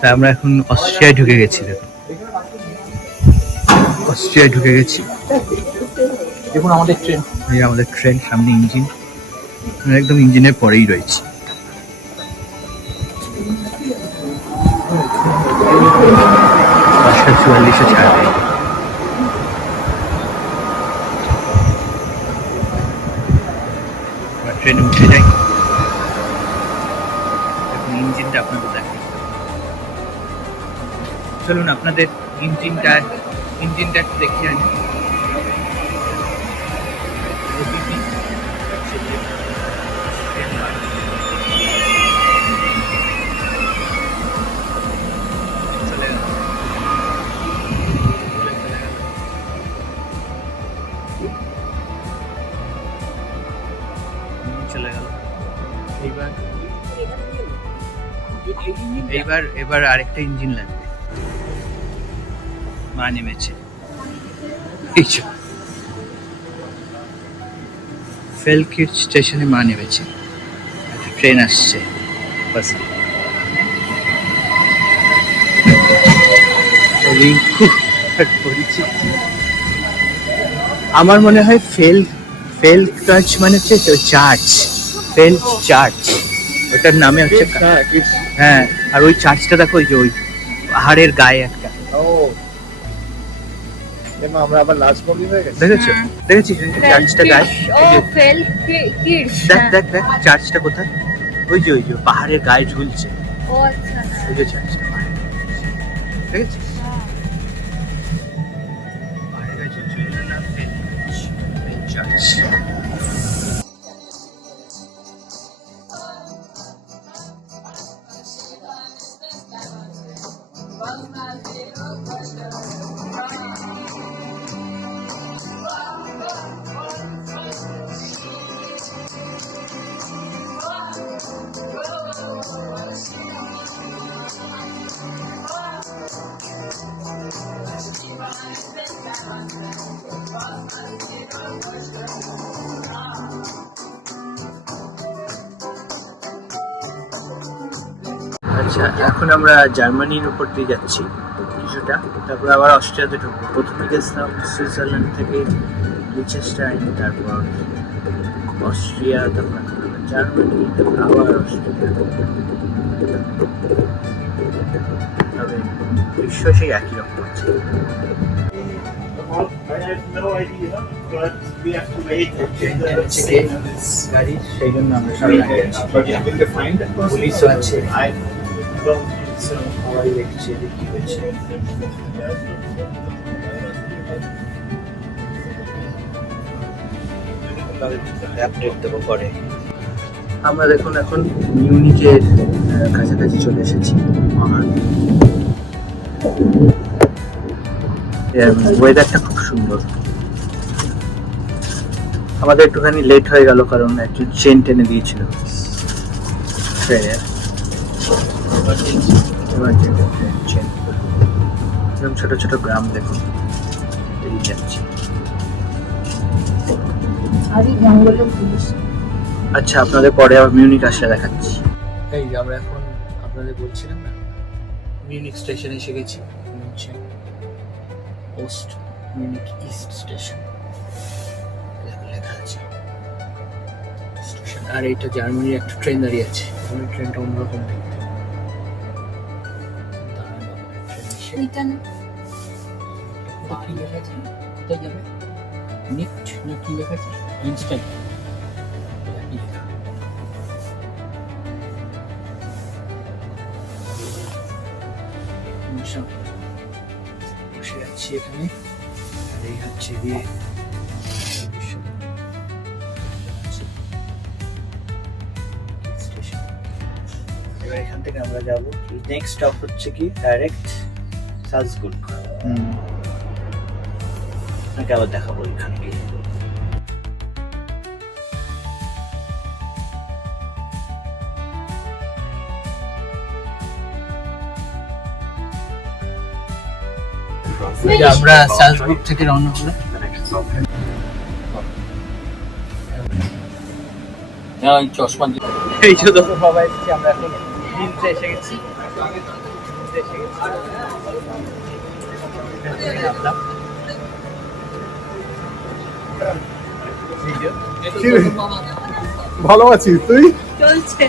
তাই আমরা এখন অস্ট্রিয়ায় ঢুকে গেছি। অস্ট্রিয়ায় ঢুকে গেছি। দেখুন আমাদের ট্রেন, এই আমাদের ট্রেন, সামনে ইঞ্জিন, একদম ইঞ্জিনের পরেই রয়েছে। 5:44 ছাড়বে। ট্রেনে উঠে যাই, এখন ইঞ্জিনটা আপনাদের দেখাই। চলুন আপনাদের ইঞ্জিনটা একটু দেখিয়ে আনি। চলে গেল। এবার আরেকটা ইঞ্জিন লাগবে। মা নেমেছে, ফেলকিট স্টেশনে মা নেমেছে, একটা ট্রেন আসছে। আমার মনে হয় ফেল কাজ মানে হচ্ছে চার্চ, ফেল চার্চ, ওটার নামে হচ্ছে। হ্যাঁ, আর ওই চার্চটা দেখো, ওই যে ওই পাহাড়ের গায়ে একটা। আমরা আবার লাস্ট বগি হয়ে গেছে। দেখেছিস চার্চটা গায়ে? দেখ চার্চটা কোথায়? ওই যে পাহাড়ের গায়ে ঝুলছে। ওই যে চার্চটা দেখেছিস? পাহাড়ের গায়ে ঝুলছে, ফেল চার্চ। আচ্ছা, এখন আমরা জার্মানির উপর দিয়ে যাচ্ছি কিছুটা, তারপর আবার অস্ট্রিয়াতে ঢুকবো। প্রথমে গেছিলাম সুইজারল্যান্ড থেকে লিচেনস্টাইন, তারপর অস্ট্রিয়া, তারপর জার্মানি, আবার অস্ট্রিয়া। তবে দৃশ্য সেই একই রকম আছে। গাড়ি, সেই জন্য আমরা সবাই দাঁড়িয়ে আছি। পুলিশও আছে, সবাই দেখছে কি হয়েছে। আপডেট দেবো পরে। আমরা দেখুন এখন মিউনিকের কাছাকাছি চলে এসেছি। ওয়েদারটা খুব সুন্দর। আমাদের একটুখানি লেট হয়ে গেল কারণ একজন চেন টেনে দিয়েছিল ট্রেনের। ছোট ছোট গ্রাম দেখুন বেরিয়ে যাচ্ছে। আচ্ছা, আপনাদের পরে আবার মিউনিক আসলে দেখাচ্ছি। এই আমরা এখন আপনাদের বলছিলাম না, মিউনিক স্টেশনে এসে গেছি। পোস্ট মিউনিক ইস্ট স্টেশন লেখা আছে স্টেশন। আর এইটা জার্মানির একটা ট্রেন দাঁড়িয়ে আছে। ট্রেনটা অন্যরকম দেখতে। কোথায় যাবে? নিট না কি লেখা আছে? ইনস্ট্যান্ট বসে আছি এখানে। আর এই হচ্ছে দিয়ে এবার এখান থেকে আমরা যাবো। নেক্সট স্টপ হচ্ছে কি ডাইরেক্ট সালজবুর্গ। আপনাকে আবার দেখাবো এখানে গিয়ে। আমরা সালজবুর্গ থেকে রওনা হলাম। চশমা এই যে দেখো সবাই এসেছি, আমরা এখন হিলসে এসে গেছি। মধ্যে এসে গেছি। নামলাম। ভালো আছিস তুই? চলছে